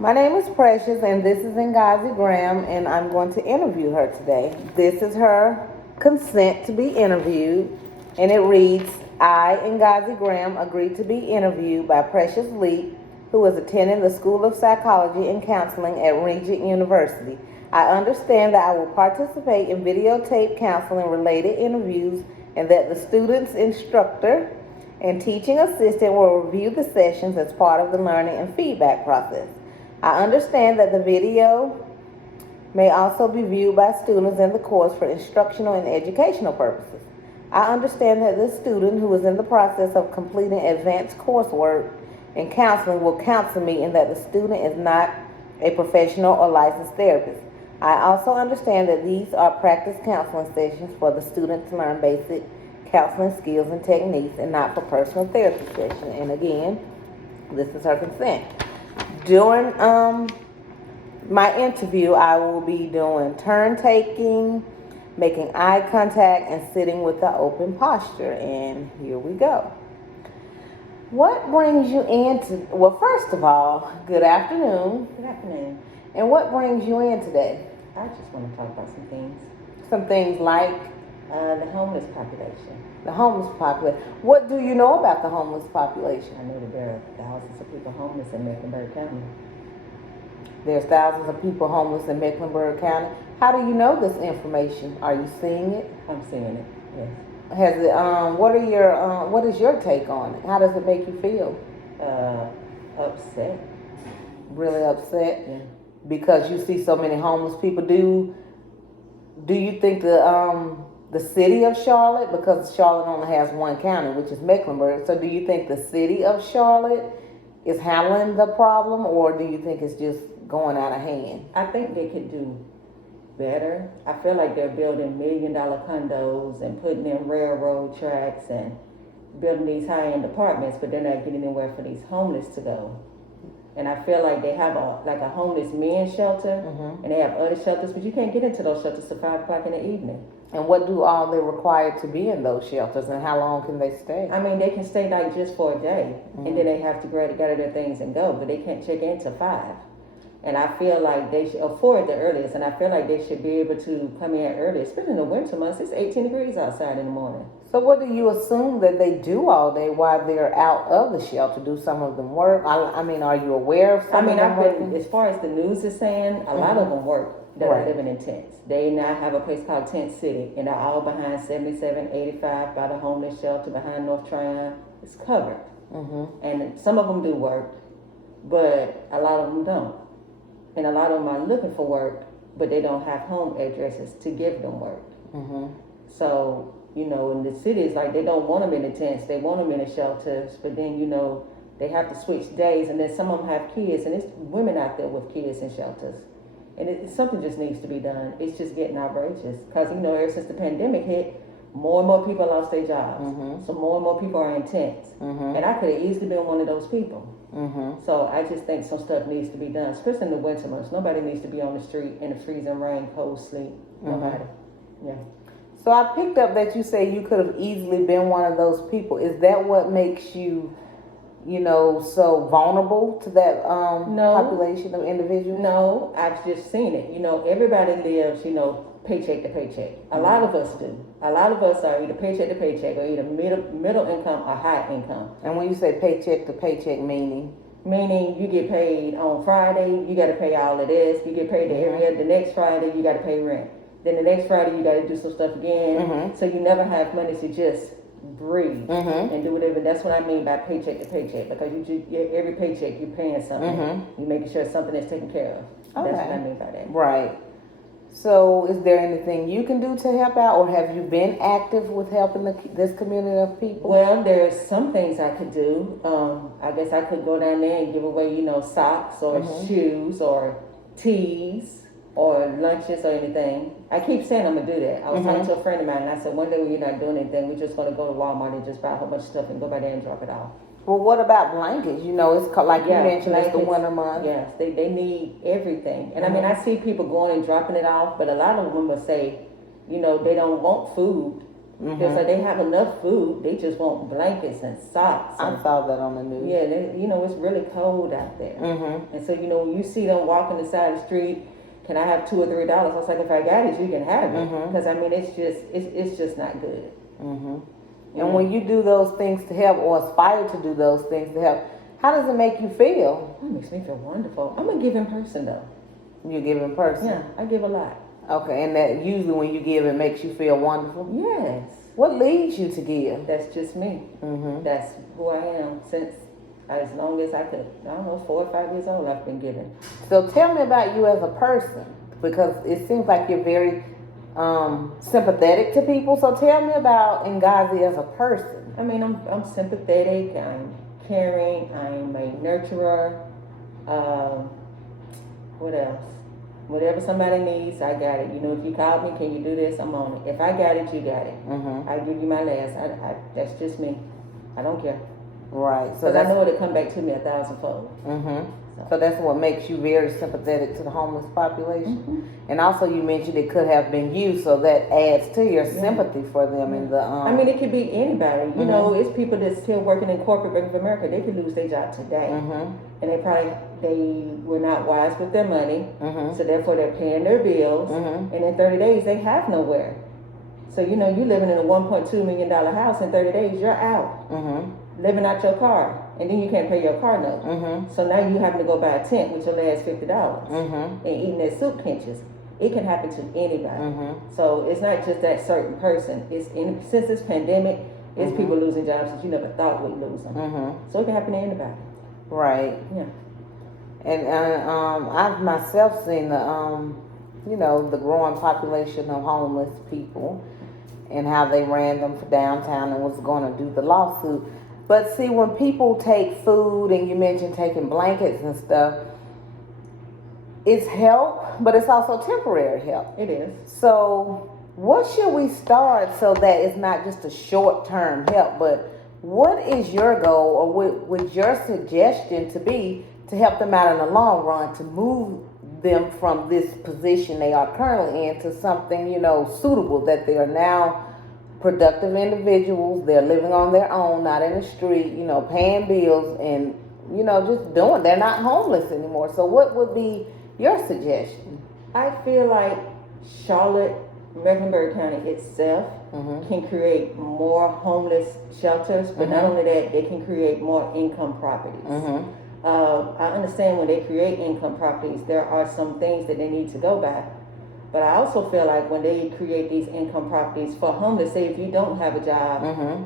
My name is Precious, and this is Ngazi Graham, and I'm going to interview her today. This is her consent to be interviewed, and it reads I, Ngazi Graham, agree to be interviewed by Precious Lee, who is attending the School of Psychology and Counseling at Regent University. I understand that I will participate in videotape counseling related interviews, and that the student's instructor and teaching assistant will review the sessions as part of the learning and feedback process. I understand that the video may also be viewed by students in the course for instructional and educational purposes. I understand that this student who is in the process of completing advanced coursework in counseling will counsel me, and that the student is not a professional or licensed therapist. I also understand that these are practice counseling sessions for the student to learn basic counseling skills and techniques, and not for personal therapy session. And again, this is her consent. During my interview, I will be doing turn taking, making eye contact, and sitting with the open posture. And here we go. What brings you into, well, first of all, good afternoon. Good afternoon. And what brings you in today? I just want to talk about some things. Some things like The homeless population. the homeless population. What do you know about the homeless population? I know that there are thousands of people homeless in Mecklenburg County. There's thousands of people homeless in Mecklenburg County. How do you know this information? Are you seeing it? I'm seeing it, yes. Has it? What is your take on it? How does it make you feel? Upset. Really upset Yeah. because you see so many homeless people. Do you think the city of Charlotte, because Charlotte only has one county, which is Mecklenburg, so do you think the city of Charlotte is handling the problem, or do you think it's just going out of hand? I think they could do better. I feel like they're building $1 million condos and putting in railroad tracks and building these high-end apartments, but they're not getting anywhere for these homeless to go. And I feel like they have a homeless men's shelter, and they have other shelters, but you can't get into those shelters till 5 o'clock in the evening. And what do all they required to be in those shelters, and how long can they stay? I mean, they can stay like just for a day, and then they have to gather their things and go, but they can't check in till 5. And I feel like they should afford the earliest, and I feel like they should be able to come in early, especially in the winter months. It's 18 degrees outside in the morning. So what do you assume that they do all day while they're out of the shelter? Do some of them work? I mean, are you aware of some of them working? As far as the news is saying, a lot of them work that are living in tents. They now have a place called Tent City, and they're all behind 7785 by the homeless shelter behind North Tryon. It's covered. And some of them do work, but a lot of them don't. And a lot of them are looking for work, but they don't have home addresses to give them work. So, in the cities, like, they don't want them in the tents, they want them in the shelters, but then, they have to switch days, and then some of them have kids, and it's women out there with kids in shelters. And something just needs to be done. It's just getting outrageous. Because, ever since the pandemic hit, more and more people lost their jobs. So more and more people are in tents. And I could have easily been one of those people. So I just think some stuff needs to be done, especially in the winter months. Nobody needs to be on the street in the freezing rain, cold sleet. Nobody. Yeah. So I picked up that you say you could have easily been one of those people. Is that what makes you, so vulnerable to that population of individuals? No, I've just seen it. Everybody lives, paycheck to paycheck. A lot of us do. A lot of us are either paycheck to paycheck or either middle income or high income. And when you say paycheck to paycheck, meaning? Meaning you get paid on Friday, you got to pay all of this. You get paid the next Friday, you got to pay rent. Then the next Friday, you got to do some stuff again. So you never have money to just breathe and do whatever. That's what I mean by paycheck to paycheck, because every paycheck you're paying something. You're making sure something is taken care of. Okay. That's what I mean by that. Right. So is there anything you can do to help out, or have you been active with helping this community of people? Well, there's some things I could do. I guess I could go down there and give away, socks or shoes or teas or lunches or anything. I keep saying I'm going to do that. I was talking to a friend of mine, and I said, one day when you're not doing anything, we're just going to go to Walmart and just buy a whole bunch of stuff and go by there and drop it off. Well, what about blankets? It's like you mentioned, it's the winter month. Yes, they need everything. And I mean, I see people going and dropping it off, but a lot of them will say, they don't want food. Just like they have enough food, they just want blankets and socks. I saw that on the news. Yeah, it's really cold out there. And so, when you see them walking the side of the street, can I have $2 or $3? I was like, if I got it, you can have it. Because it's just not good. And when you do those things to help, or aspire to do those things to help, how does it make you feel? It makes me feel wonderful. I'm a giving person, though. You're a giving person? Yeah, I give a lot. Okay, and that usually when you give, it makes you feel wonderful? Yes. What leads you to give? That's just me. That's who I am since as long as I could. I don't know, 4 or 5 years old, I've been giving. So tell me about you as a person, because it seems like you're very sympathetic to people. So tell me about Ngazi as a person. I mean, I'm sympathetic, I'm caring, I'm a nurturer. What else? Whatever somebody needs, I got it. If you call me, can you do this? I'm on it. If I got it, you got it. I give you my last. That's just me. I don't care. Right. So because I know it'll come back to me 1,000-fold. So that's what makes you very sympathetic to the homeless population. And also you mentioned it could have been you, so that adds to your sympathy for them. And I mean, it could be anybody. It's people that's still working in corporate Bank of America. They could lose their job today. And they were not wise with their money. So therefore they're paying their bills. And in 30 days, they have nowhere. So, you living in a $1.2 million house, in 30 days, you're out. Living out your car. And then you can't pay your car note. So now you having to go buy a tent, which will last $50. And eating at soup kitchens. It can happen to anybody. So it's not just that certain person. Since this pandemic, it's people losing jobs that you never thought would lose them. So it can happen to anybody. Right. Yeah. And I've myself seen the growing population of homeless people and how they ran them for downtown and was going to do the lawsuit. But see, when people take food, and you mentioned taking blankets and stuff, it's help, but it's also temporary help. It is. So what should we start so that it's not just a short-term help, but what is your goal, or what would your suggestion to be to help them out in the long run, to move them from this position they are currently in to something, suitable, that they are now productive individuals, they're living on their own, not in the street, paying bills and, just doing, they're not homeless anymore. So what would be your suggestion? I feel like Charlotte, Mecklenburg County itself can create more homeless shelters, but not only that, they can create more income properties. I understand when they create income properties, there are some things that they need to go by. But I also feel like when they create these income properties for homeless, say if you don't have a job,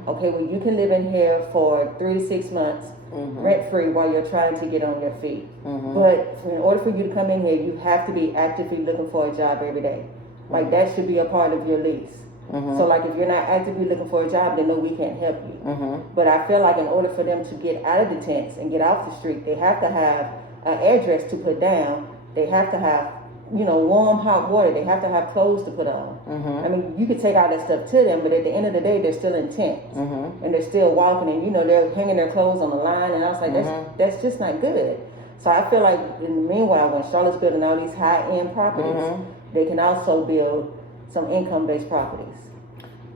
okay, well, you can live in here for 3 to 6 months, rent-free, while you're trying to get on your feet. But in order for you to come in here, you have to be actively looking for a job every day. Like, that should be a part of your lease. So, like, if you're not actively looking for a job, then no, we can't help you. But I feel like in order for them to get out of the tents and get off the street, they have to have an address to put down. They have to have warm, hot water. They have to have clothes to put on. I mean, you could take all that stuff to them, but at the end of the day, they're still in tents. And they're still walking, and, they're hanging their clothes on the line. And I was like, that's just not good. So I feel like, in the meanwhile, when Charlotte's building all these high-end properties, they can also build some income-based properties.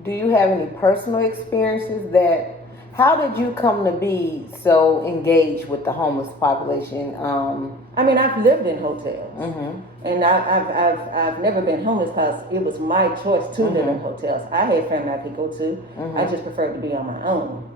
Do you have any personal experiences how did you come to be so engaged with the homeless population? I mean, I've lived in hotels, and I've never been homeless because it was my choice to live in hotels. I had family I could go to. I just preferred to be on my own.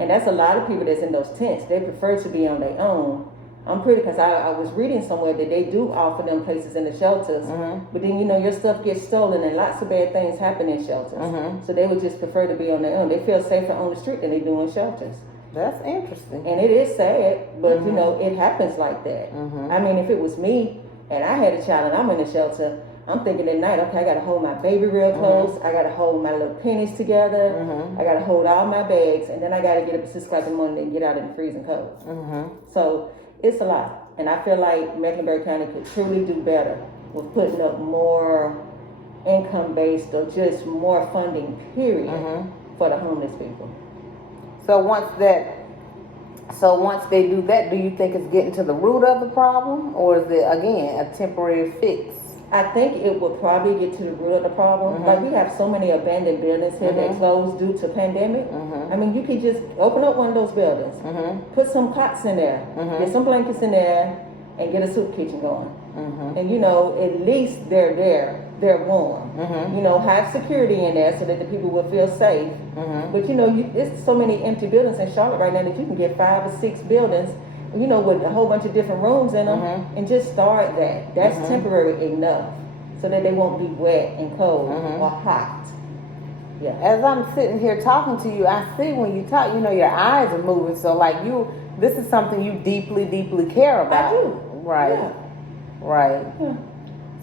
And that's a lot of people that's in those tents. They prefer to be on their own. I'm pretty, because I was reading somewhere that they do offer them places in the shelters, but then your stuff gets stolen and lots of bad things happen in shelters. So they would just prefer to be on their own. They feel safer on the street than they do in shelters. That's interesting. And it is sad, but it happens like that. I mean, if it was me and I had a child and I'm in a shelter, I'm thinking at night, okay, I gotta hold my baby real close. I gotta hold my little pennies together. I gotta hold all my bags, and then I gotta get up at 6 o'clock in the morning and get out in the freezing cold. So it's a lot, and I feel like Mecklenburg County could truly do better with putting up more income-based or just more funding, period, for the homeless people. So once they do that, do you think it's getting to the root of the problem, or is it, again, a temporary fix? I think it would probably get to the root of the problem. Mhm. Like we have so many abandoned buildings here that Mhm. closed due to pandemic. Mhm. I mean, you could just open up one of those buildings, Mhm. put some cots in there, Mhm. get some blankets in there, and get a soup kitchen going. Mhm. And at least they're there, they're warm. Mhm. Have security in there so that the people will feel safe. Mhm. But there's so many empty buildings in Charlotte right now that you can get 5 or 6 buildings, with a whole bunch of different rooms in them, Mhm. and just start that. That's Mhm. temporary enough, so that they won't be wet and cold Mhm. or hot. Yeah. As I'm sitting here talking to you, I see when you talk, your eyes are moving. So like this is something you deeply, deeply care about. I do. Right. Yeah. Right. Yeah.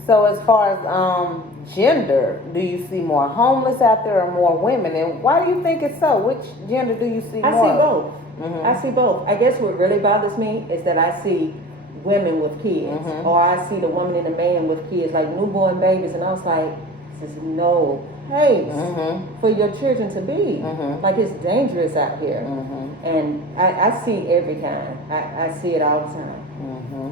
So as far as gender, do you see more homeless out there or more women? And why do you think it's so? Which gender do you see I more? see both. Mhm. I see both. I guess what really bothers me is that I see women with kids, Mhm. or I see the woman and the man with kids, like newborn babies, and I was like, this is no place Mhm. for your children to be. Mhm. Like it's dangerous out here. Mhm. And I see every kind. I see it all the time. Mhm.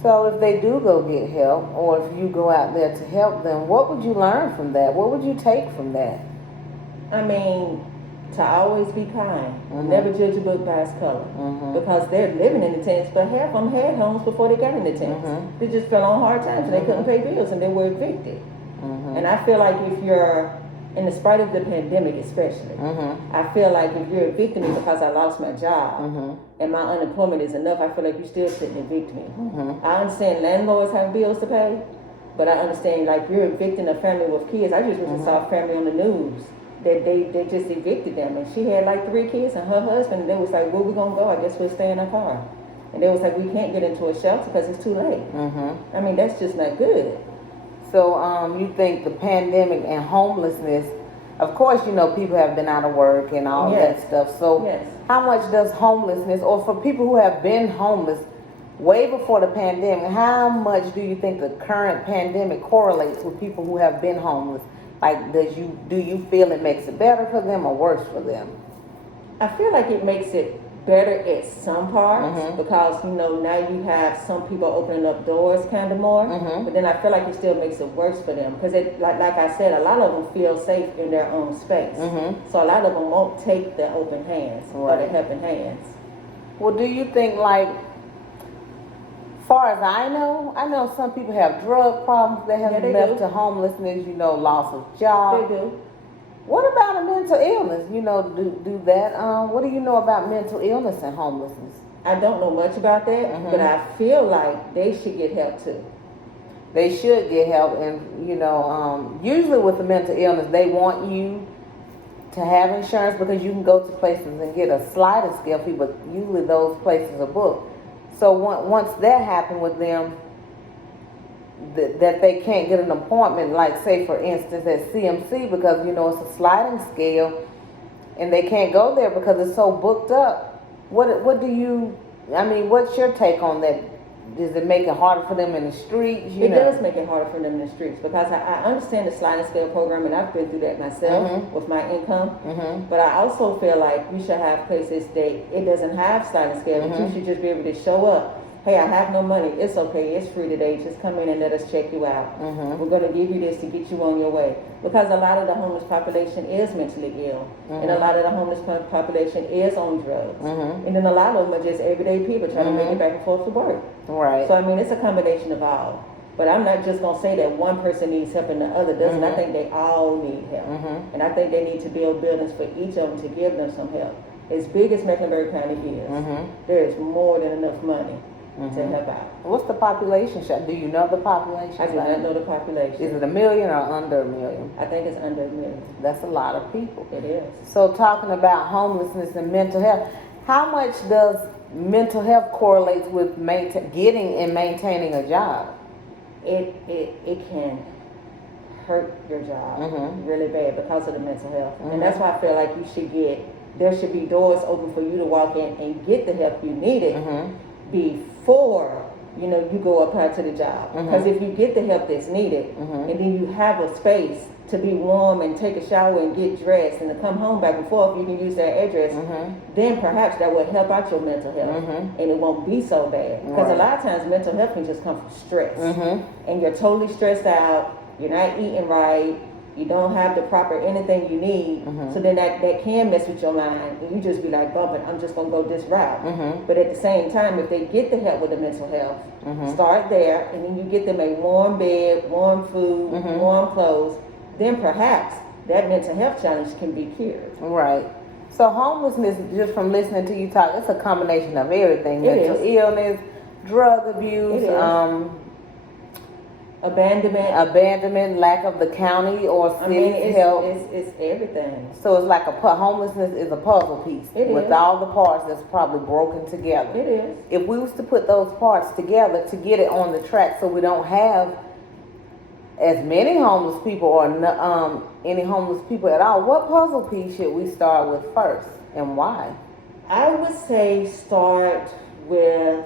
So if they do go get help, or if you go out there to help them, what would you learn from that? What would you take from that? I mean, to always be kind. Mhm. Never judge a book by its color. Mhm. Because they're living in the tents, but half of them had homes before they got in the tents. Mhm. They just fell on hard times and they couldn't pay bills and they were evicted. Mhm. And I feel like if you're, in the spite of the pandemic especially, Mhm. I feel like if you're evicting me because I lost my job Mhm. and my unemployment is enough, I feel like you still shouldn't evict me. Mhm. I understand landlords have bills to pay, but I understand like you're evicting a family with kids. I just recently saw a family on the news that they just evicted them, and she had like 3 kids and her husband, and they was like, where we gonna go? I guess we'll stay in our car. And they was like, we can't get into a shelter because it's too late. Mhm. I mean, that's just not good. So you think the pandemic and homelessness, of course, people have been out of work and all Yes. that stuff. So Yes. how much does homelessness, or for people who have been homeless way before the pandemic, how much do you think the current pandemic correlates with people who have been homeless? Like, do you feel it makes it better for them or worse for them? I feel like it makes it better at some parts Mhm. because now you have some people opening up doors kind of more, Mhm. but then I feel like it still makes it worse for them because like I said, a lot of them feel safe in their own space, Mhm. so a lot of them won't take the open hands or the Right. helping hands. Well, do you think, like, far as I know some people have drug problems that have Yeah, they left do. to homelessness, loss of job. They do. What about a mental illness? Do that. What do you know about mental illness and homelessness? I don't know much about that, Mhm. but I feel like they should get help too. They should get help, and usually with the mental illness, they want you to have insurance because you can go to places and get a sliding scale fee, but usually those places are booked. So once that happened with them, that they can't get an appointment, like say for instance at CMC, because it's a sliding scale, and they can't go there because it's so booked up. What do you? I mean, what's your take on that? Does it make it harder for them in the streets? It does make it harder for them in the streets because I understand the sliding scale program, and I've been through that myself Mhm. with my income. Mhm. But I also feel like we should have places that it doesn't have sliding scale, but you Mhm. should just be able to show up. Hey, I have no money. It's okay. It's free today. Just come in and let us check you out. Mhm. We're going to give you this to get you on your way. Because a lot of the homeless population is mentally ill. And a Mhm. lot of the homeless population is on drugs. Mhm. And then a lot of them are just everyday people trying to make Mhm. it back and forth to work. Right. So, I mean, it's a combination of all. But I'm not just going to say that one person needs help and the other doesn't. I Mhm. think they all need help. Mhm. And I think they need to build buildings for each of them to give them some help. As big as Mecklenburg County is, Mhm. there is more than enough money to Mhm. help out. What's the population? Do you know the population? I do not know the population. Is it 1 million or under 1 million? I think it's under 1 million. That's a lot of people. It is. So talking about homelessness and mental health, how much does mental health correlate with getting and maintaining a job? It can hurt your job Mhm. really bad because of the mental health. Mhm. And that's why I feel like there should be doors open for you to walk in and get the help you needed Mhm. before you go apply to the job. Because if you get the help that's needed, and then you have a space to be warm and take a shower and get dressed and to come home back and forth, you can use that address, then perhaps that will help out your mental health and it won't be so bad. Because a lot of times mental health can just come from stress. And you're totally stressed out, you're not eating right, you don't have the proper anything you need, so then that can mess with your mind, and you just be like, bumping, I'm just gonna go this route. But at the same time, if they get the help with the mental health, start there, and then you get them a warm bed, warm food, warm clothes, then perhaps that mental health challenge can be cured. Right. So homelessness, just from listening to you talk, it's a combination of everything. Mental illness, drug abuse, abandonment, lack of the county or city's help. It's everything. So it's like homelessness is a puzzle piece. With all the parts that's probably broken together. It is. If we was to put those parts together to get it on the track so we don't have as many homeless people or any homeless people at all, what puzzle piece should we start with first and why? I would say start with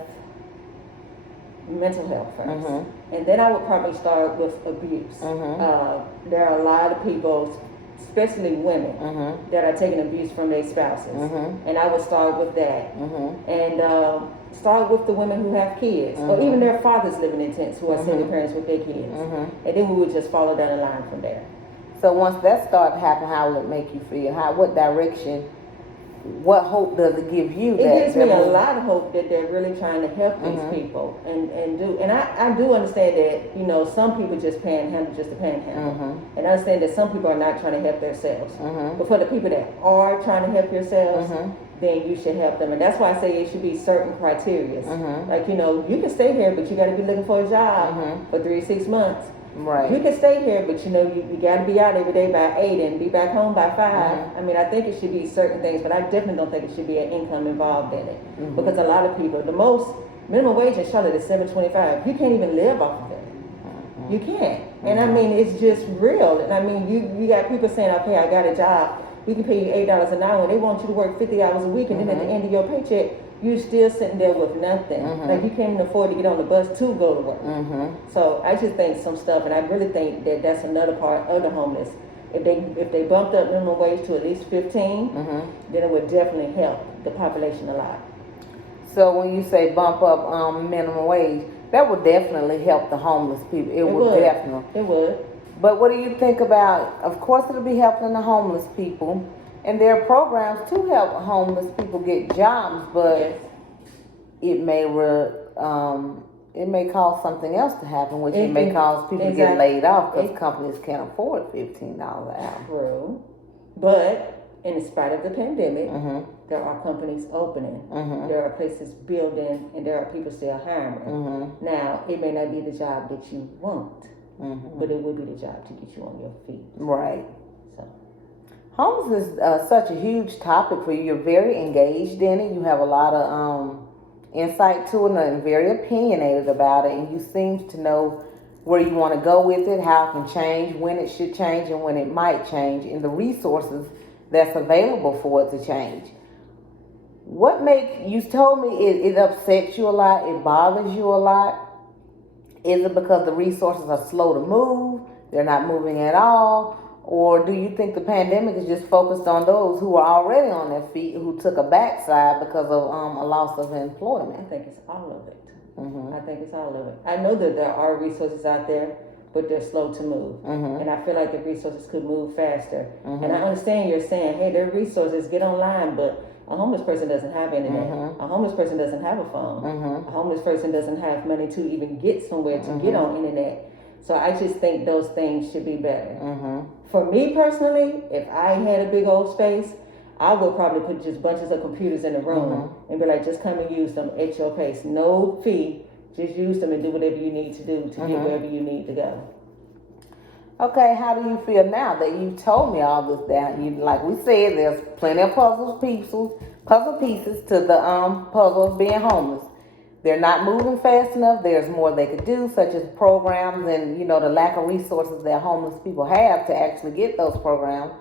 mental health first. And then I would probably start with abuse. There are a lot of people, especially women, that are taking abuse from their spouses. And I would start with that. And start with the women who have kids, or even their fathers living in tents who are single parents with their kids. And then we would just follow down the line from there. So once that starts to happen, how will it make you feel? What direction, what hope does it give you? It gives me a lot of hope that they're really trying to help these people and I do understand that, some people just panhandle just to panhandle. And I understand that some people are not trying to help themselves. But for the people that are trying to help yourselves, then you should help them. And that's why I say it should be certain criteria. Like, you can stay here, but you got to be looking for a job for 3-6 months. Right. You can stay here, but you got to be out every day by 8 and be back home by 5. I mean, I think it should be certain things, but I definitely don't think it should be an income involved in it. Because a lot of people, the most minimum wage in Charlotte is $7.25. You can't even live off of that. You can't. And I mean, it's just real. And I mean, you got people saying, okay, I got a job. We can pay you $8 an hour. And they want you to work 50 hours a week, and then at the end of your paycheck, you're still sitting there with nothing. Like you can't even afford to get on the bus to go to work. So I just think some stuff, and I really think that that's another part of the homeless. If they bumped up minimum wage to at least 15, then it would definitely help the population a lot. So when you say bump up minimum wage, that would definitely help the homeless people. It would definitely. It would. But what do you think about? Of course, it'll be helping the homeless people. And there are programs to help homeless people get jobs, but it may cause something else to happen, which it may cause people to get laid off because companies can't afford $15 an hour. True. But in spite of the pandemic, there are companies opening. There are places building, and there are people still hiring. Now, it may not be the job that you want, but it will be the job to get you on your feet. Right. Homelessness is such a huge topic for you. You're very engaged in it. You have a lot of insight to it and very opinionated about it. And you seem to know where you want to go with it, how it can change, when it should change, and when it might change, and the resources that's available for it to change. You told me it upsets you a lot, it bothers you a lot. Is it because the resources are slow to move, they're not moving at all? Or do you think the pandemic is just focused on those who are already on their feet, who took a backside because of a loss of employment? I think it's all of it. I think it's all of it. I know that there are resources out there, but they're slow to move. And I feel like the resources could move faster. And I understand you're saying, hey, there are resources, get online, but a homeless person doesn't have internet. A homeless person doesn't have a phone. A homeless person doesn't have money to even get somewhere to get on internet. So I just think those things should be better. For me personally, if I had a big old space, I would probably put just bunches of computers in the room and be like, just come and use them at your pace. No fee. Just use them and do whatever you need to do to get wherever you need to go. Okay, how do you feel now that you told me all this down? Like we said, there's plenty of puzzle pieces to the puzzle of being homeless. They're not moving fast enough. There's more they could do, such as programs and, the lack of resources that homeless people have to actually get those programs.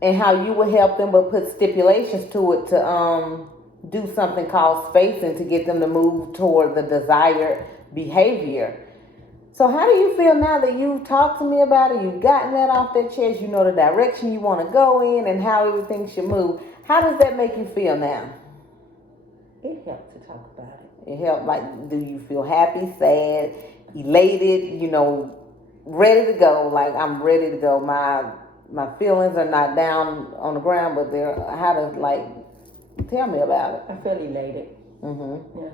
And how you would help them, but put stipulations to it to do something called spacing to get them to move toward the desired behavior. So how do you feel now that you've talked to me about it, you've gotten that off their chest, you know the direction you want to go in and how everything should move? How does that make you feel now? It helped to talk about it. It helped, like, do you feel happy, sad, elated, you know, ready to go? Like, I'm ready to go. My feelings are not down on the ground, but they're, how to, like, tell me about it. I feel elated. Mm-hmm. Yeah.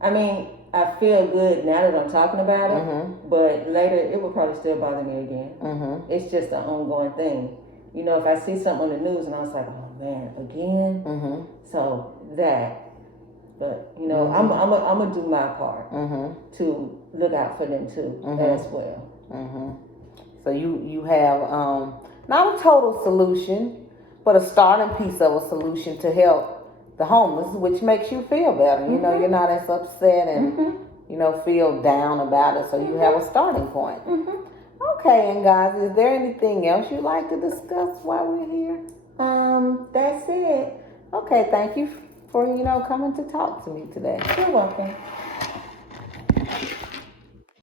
I mean, I feel good now that I'm talking about it, Mm-hmm. but later it will probably still bother me again. Mm-hmm. It's just an ongoing thing. You know, if I see something on the news and I was like, oh man, again? Mm-hmm. So that. But, you know, Mm-hmm. I'm gonna do my part Mm-hmm. to look out for them too as well. Mm-hmm. So you have not a total solution, but a starting piece of a solution to help the homeless, which makes you feel better. You know, you're not as upset and you know, feel down about it. So you have a starting point. Okay, and guys, is there anything else you'd like to discuss while we're here? That's it. Okay, thank you for, you know, coming to talk to me today. You're welcome.